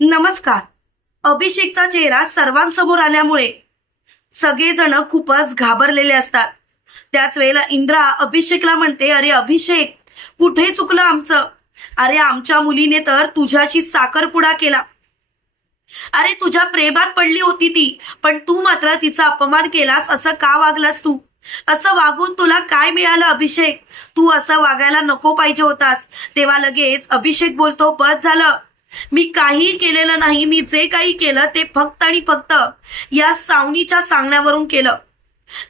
नमस्कार. अभिषेकचा चेहरा सर्वांसमोर आल्यामुळे सगळेजण खूपच घाबरलेले असतात. त्याच वेळेला इंद्रा अभिषेकला म्हणते अरे अभिषेक कुठे चुकलं आमचं? अरे आमच्या मुलीने तर तुझ्याशी साखरपुडा केला. अरे तुझ्या प्रेमात पडली होती ती पण तू मात्र तिचा अपमान केलास असं का वागलास तू? असं वागून तुला काय मिळालं अभिषेक? तू असं वागायला नको पाहिजे होतास. तेव्हा लगेच अभिषेक बोलतो बस झालं. मी काहीही केलेलं नाही मी जे काही केलं ते फक्त आणि फक्त या सावनीच्या सांगण्यावरून केलं.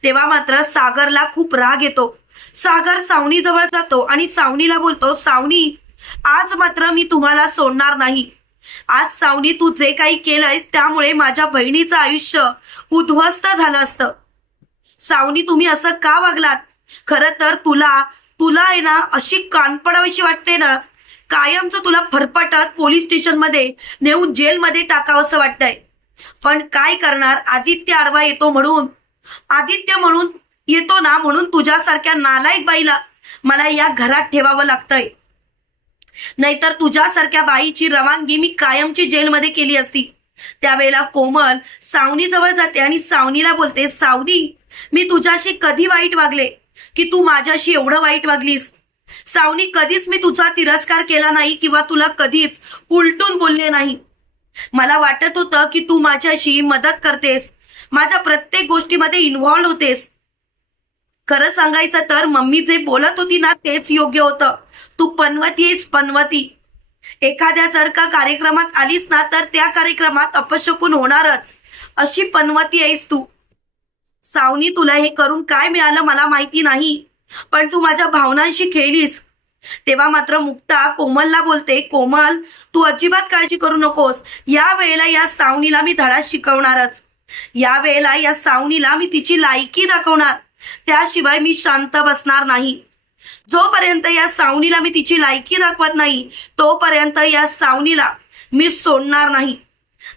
तेव्हा मात्र सागरला खूप राग येतो. सागर सावनी जवळ जातो आणि सावनीला बोलतो सावनी आज मात्र मी तुम्हाला सोडणार नाही. आज सावनी तू जे काही केलंयस त्यामुळे माझ्या बहिणीचं आयुष्य उद्ध्वस्त झालं असतं. सावनी तुम्ही असं का वागलात? खर तर तुला तुला आहे ना अशी कानपडावीशी वाटते ना कायमचं तुला फरफटत पोलीस स्टेशनमध्ये नेऊन जेलमध्ये टाकावंसं वाटतंय. पण काय करणार? आदित्य आडवा येतो म्हणून. आदित्य म्हणून येतो ना म्हणून तुझ्यासारख्या नालायक बाईला मला या घरात ठेवावं लागतंय. नाहीतर तुझ्यासारख्या बाईची रवानगी मी कायमची जेलमध्ये केली असती. त्यावेळेला कोमल सावनी जवळ जाते आणि सावनीला बोलते सावनी मी तुझ्याशी कधी वाईट वागले? की तू माझ्याशी एवढं वाईट वागलीस? सावनी कधीच मी तुझा तिरस्कार केला नाही किंवा तुला कधीच उलटून बोलले नाही. मला वाटत होतं की तू माझ्याशी मदत करतेस. माझ्या प्रत्येक गोष्टीमध्ये इन्व्हॉल्व्ह होतेस. खरं सांगायचं तर मम्मी जे बोलत होती ना तेच योग्य होतं. तू पनवती आहेस पनवती. एखाद्या जर का कार्यक्रमात आलीस ना तर त्या कार्यक्रमात अपशकून होणारच. अशी पनवती आहेस तू. सावनी तुला हे करून काय मिळालं मला माहिती नाही. पण तू माझ्या भावनांशी खेळलीस. तेव्हा मात्र मुक्ता कोमलला बोलते कोमल तू अजिबात काळजी करू नकोस. या वेळेला या सावनीला मी धडा शिकवणारच. या वेळेला या सावनीला मी तिची लायकी दाखवणार. त्याशिवाय मी शांत बसणार नाही. जोपर्यंत या सावनीला मी तिची लायकी दाखवत नाही तोपर्यंत या सावनीला मी सोडणार नाही.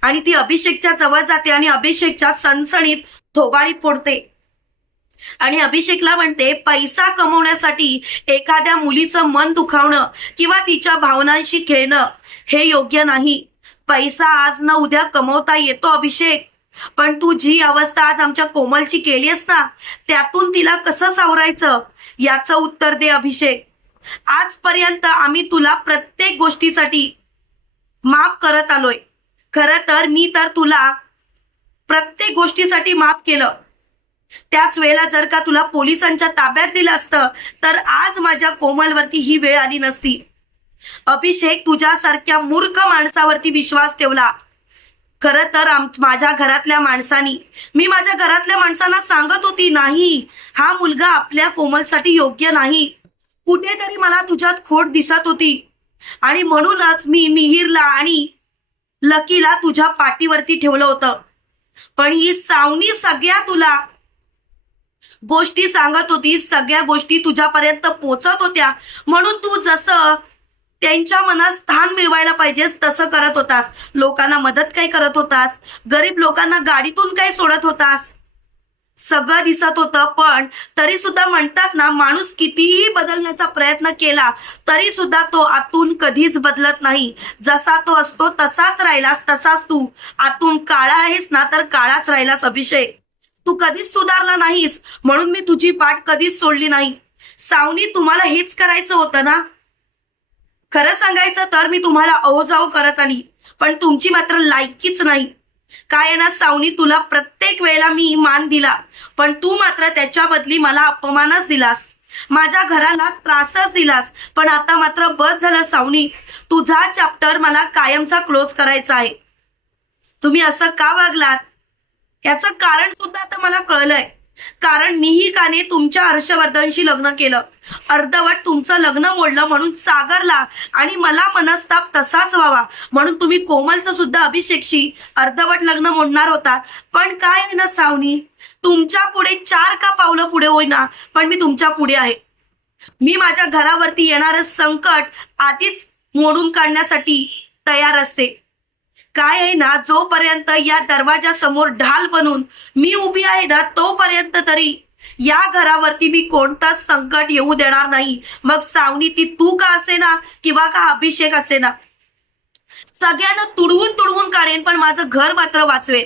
आणि ती अभिषेकच्या जवळ जाते आणि अभिषेकच्या सणसणीत थोबाडीत फोडते आणि अभिषेकला म्हणते पैसा कमवण्यासाठी एखाद्या मुलीचं मन दुखावणं किंवा तिच्या भावनांशी खेळणं हे योग्य नाही. पैसा आज ना उद्या कमवता येतो अभिषेक. पण तू जी अवस्था आज आमच्या कोमलची केलीस ना त्यातून तिला कसं सावरायचं? याचं उत्तर दे अभिषेक. आजपर्यंत आम्ही तुला प्रत्येक गोष्टीसाठी माफ करत आलोय. खरं तर मी तर तुला प्रत्येक गोष्टीसाठी माफ केलं. त्याच वेळेला जर का तुला पोलिसांच्या ताब्यात दिलं असतं तर आज माझ्या कोमलवरती ही वेळ आली नसती. अभिषेक तुझ्यासारख्या मूर्ख माणसावरती विश्वास ठेवला. खरं तर माझ्या घरातल्या माणसानी मी माझ्या घरातल्या माणसांना सांगत होती नाही हा मुलगा आपल्या कोमलसाठी योग्य नाही. कुठेतरी मला तुझ्यात खोट दिसत होती. आणि म्हणूनच मी मिहिरला आणि लकीला तुझ्या पाठीवरती ठेवलं होतं. पण ही सावनी सगळ्या तुला गोष्टी सांगत होती सगळ्या गोष्टी तुझ्यापर्यंत पोचत होत्या. म्हणून तू जसं त्यांच्या मनात स्थान मिळवायला पाहिजेस तसं करत होतास. लोकांना मदत काय करत होतास. गरीब लोकांना गाडीतून काय सोडत होतास. सगळं दिसत होतं पण तरी सुद्धा म्हणतात ना माणूस कितीही बदलण्याचा प्रयत्न केला तरी सुद्धा तो आतून कधीच बदलत नाही. जसा तो असतो तसाच राहिलास तसाच तू. आतून काळा आहेस ना तर काळाच राहिलास अभिषेक. तू कधीच सुधारला नाहीस. म्हणून मी तुझी पाठ कधीच सोडली नाही. सावनी तुम्हाला हेच करायचं होतं ना? खरं सांगायचं तर मी तुम्हाला अवजाव करत आली. पण तुमची मात्र लायकीच नाही. काय ना सावनी तुला प्रत्येक वेळेला मी मान दिला. पण तू मात्र त्याच्या बदली मला अपमानच दिलास. माझ्या घराला त्रासच दिलास. पण आता मात्र बस झालं सावनी. तुझा चॅप्टर मला कायमचा क्लोज करायचा आहे. तुम्ही असं का वागलात? याचं कारण सुद्धा आता मला कळलंय. कारण मीही काने तुमच्या हर्षवर्धनशी लग्न केलं. अर्धवट तुमचं लग्न मोडलं म्हणून सागरला आणि मला मनस्ताप तसाच व्हावा म्हणून तुम्ही कोमलचं सुद्धा अभिषेकशी अर्धवट लग्न मोडणार होता. पण काय आहे ना सावनी? तुमच्यापुढे चार का पावलं पुढे होईना पण मी तुमच्यापुढे आहे. मी माझ्या घरावरती येणारं संकट आधीच मोडून काढण्यासाठी तयार असते. काय आहे ना जोपर्यंत या दरवाजा समोर ढाल बनून मी उभी आहे ना तोपर्यंत तरी या घरावरती मी कोणताच संकट येऊ देणार नाही. मग सावनी ती तू का असे ना किंवा का अभिषेक असे ना? सगळ्यांना तुडवून तुडवून काढेन पण माझं घर मात्र वाचवेन.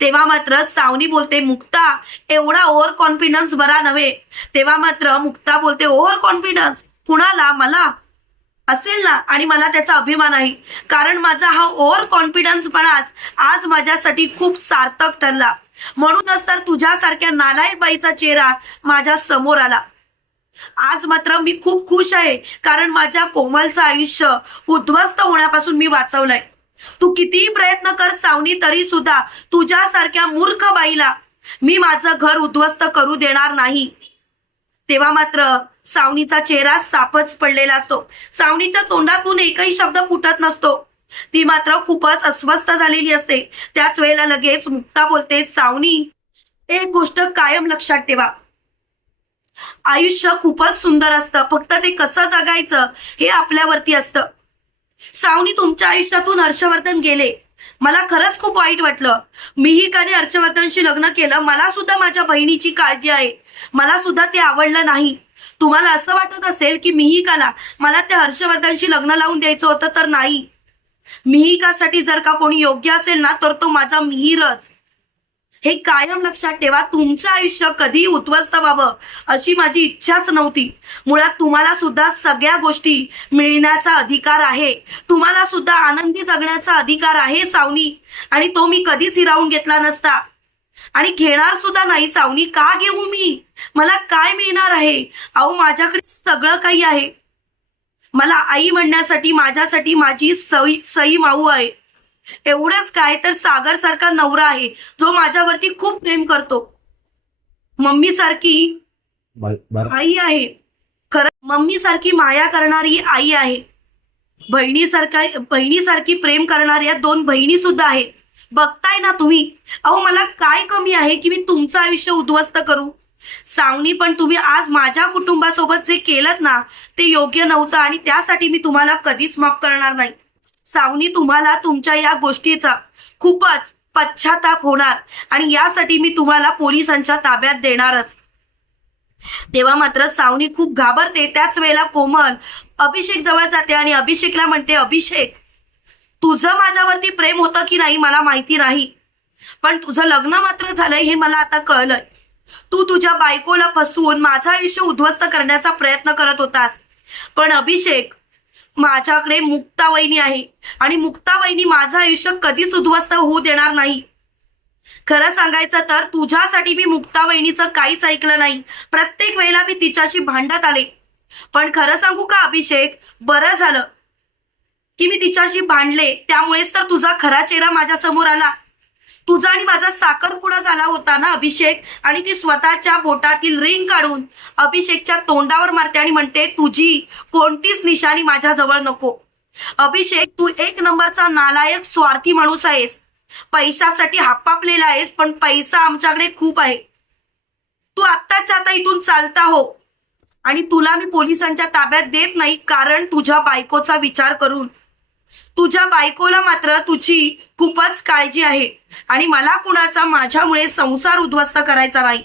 तेव्हा मात्र सावनी बोलते मुक्ता एवढा ओव्हर कॉन्फिडन्स बरा नव्हे. तेव्हा मात्र मुक्ता बोलते ओव्हर कॉन्फिडन्स? कुणाला? मला? असेल ना आणि मला त्याचा अभिमान आहे. कारण माझा हा ओव्हर कॉन्फिडन्सपणाच आज आज माझ्यासाठी खूप सार्थक ठरला. म्हणूनच तर तुझ्यासारख्या नालायक बाईचा चेहरा माझ्यासमोर आला. आज मात्र मी खूप खुश आहे कारण माझ्या कोमलचं आयुष्य उद्ध्वस्त होण्यापासून मी वाचवलंय. तू कितीही प्रयत्न कर सावनी तरी सुद्धा तुझ्यासारख्या मूर्ख बाईला मी माझं घर उद्ध्वस्त करू देणार नाही. तेव्हा मात्र सावनीचा चेहरा सापच पडलेला असतो. सावनीच्या तोंडातून एकही शब्द फुटत नसतो. ती मात्र खूपच अस्वस्थ झालेली असते. त्याच वेळेला लगेच मुक्ता बोलते सावनी एक गोष्ट कायम लक्षात ठेवा. आयुष्य खूपच सुंदर असतं. फक्त ते कसं जगायचं हे आपल्यावरती असतं. सावनी तुमच्या आयुष्यातून हर्षवर्धन गेले. मला खरंच खूप वाईट वाटलं. मीही काने हर्षवर्धनशी लग्न केलं मला सुद्धा माझ्या बहिणीची काळजी आहे. मला सुद्धा ते आवडलं नाही. तुम्हाला असं वाटत असेल की मिहिकाला मला त्या हर्षवर्धनशी लग्न लावून द्यायचं होतं तर नाही. मिहिकासाठी जर का कोणी योग्य असेल ना तर तो माझा मिहीरच. हे कायम लक्षात ठेवा तुमचं आयुष्य कधी उद्ध्वस्त व्हावं अशी माझी इच्छाच नव्हती. मुळात तुम्हाला सुद्धा सगळ्या गोष्टी मिळण्याचा अधिकार आहे. तुम्हाला सुद्धा आनंदी जगण्याचा अधिकार आहे सावनी. आणि तो मी कधीच हिरावून घेतला नसता. आणि घेणार सुद्धा नाही सावनी. का घेऊ मी? मला काय मिळणार आहे? अहो माझ्याकडे सगळं काही आहे. मला आई म्हणण्यासाठी माझ्यासाठी माझी सई सई माऊ आहे. एवढंच काय तर सागर सारखा नवरा आहे जो माझ्यावरती खूप प्रेम करतो. मम्मी सारखी आई आहे. खरं मम्मी सारखी माया करणारी आई आहे. बहिणीसारखा बहिणीसारखी प्रेम करणाऱ्या दोन बहिणी सुद्धा आहेत बघताय ना तुम्ही? अहो मला काय कमी आहे की मी तुमचं आयुष्य उद्ध्वस्त करू? सावनी पण तुम्ही आज माझ्या कुटुंबासोबत जे केलं ना ते योग्य नव्हतं आणि त्यासाठी मी तुम्हाला कधीच माफ करणार नाही. सावनी तुम्हाला तुमच्या या गोष्टीचा खूपच पश्चाताप होणार आणि यासाठी मी तुम्हाला पोलिसांच्या ताब्यात देणारच. तेव्हा मात्र सावनी खूप घाबरते. त्याच वेळेला कोमल अभिषेक जवळ जाते आणि अभिषेकला म्हणते अभिषेक तुझं माझ्यावरती प्रेम होतं की नाही मला माहिती नाही. पण तुझं लग्न मात्र झालंय हे मला आता कळलंय. तू तुझ्या बायकोला फसवून माझं आयुष्य उद्ध्वस्त करण्याचा प्रयत्न करत होतास. पण अभिषेक माझ्याकडे मुक्ता वहिनी आहे. आणि मुक्ता वहिनी माझं आयुष्य कधीच उद्ध्वस्त होऊ देणार नाही. खरं सांगायचं तर तुझ्यासाठी मी मुक्ता वहिनीचं काहीच ऐकलं नाही. प्रत्येक वेळेला मी तिच्याशी भांडत आले. पण खरं सांगू का अभिषेक? बरं झालं की मी तिच्याशी भांडले. त्यामुळेच तर तुझा खरा चेहरा माझ्यासमोर आला. तुझा आणि माझा साखरपुडा झाला होता ना अभिषेक? आणि ती स्वतःच्या बोटातील रिंग काढून अभिषेकच्या तोंडावर मारते आणि म्हणते तुझी कोणतीच निशाणी माझ्या जवळ नको. अभिषेक तू एक नंबरचा नालायक स्वार्थी माणूस आहेस. पैशासाठी हापापलेला आहेस पण पैसा आमच्याकडे खूप आहे. तू आत्ताच्या आता इथून चालता हो. आणि तुला मी पोलिसांच्या ताब्यात देत नाही कारण तुझ्या बायकोचा विचार करून तुझ्या बायकोला मात्र तुझी खूपच काळजी आहे. आणि मला कुणाचा माझ्यामुळे संसार उद्ध्वस्त करायचा नाही.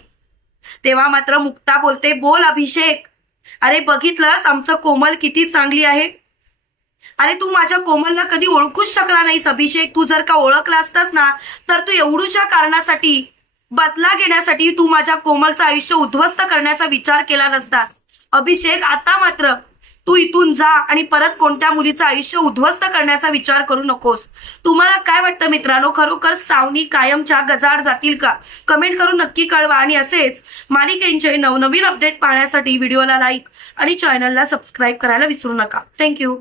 तेव्हा मात्र मुक्ता बोलते बोल अभिषेक. अरे बघितलंस? आमचं कोमल किती चांगली आहे. अरे तू माझ्या कोमलला कधी ओळखूच शकला नाहीस अभिषेक. तू जर का ओळखला असतास ना तर तू एवढूच्या कारणासाठी बदला घेण्यासाठी तू माझ्या कोमलचं आयुष्य उद्ध्वस्त करण्याचा विचार केला नसतास. अभिषेक आता मात्र तू इथून जा आणि परत कोणत्या मुलीचं आयुष्य उद्ध्वस्त करण्याचा विचार करू नकोस. तुम्हाला काय वाटतं मित्रांनो? खरोखर सावनी कायमच्या गजाड जातील का? कमेंट करून नक्की कळवा आणि असेच मालिकेंचे नवनवीन अपडेट पाहण्यासाठी व्हिडिओला लाईक आणि चॅनलला सबस्क्राईब करायला विसरू नका. थँक्यू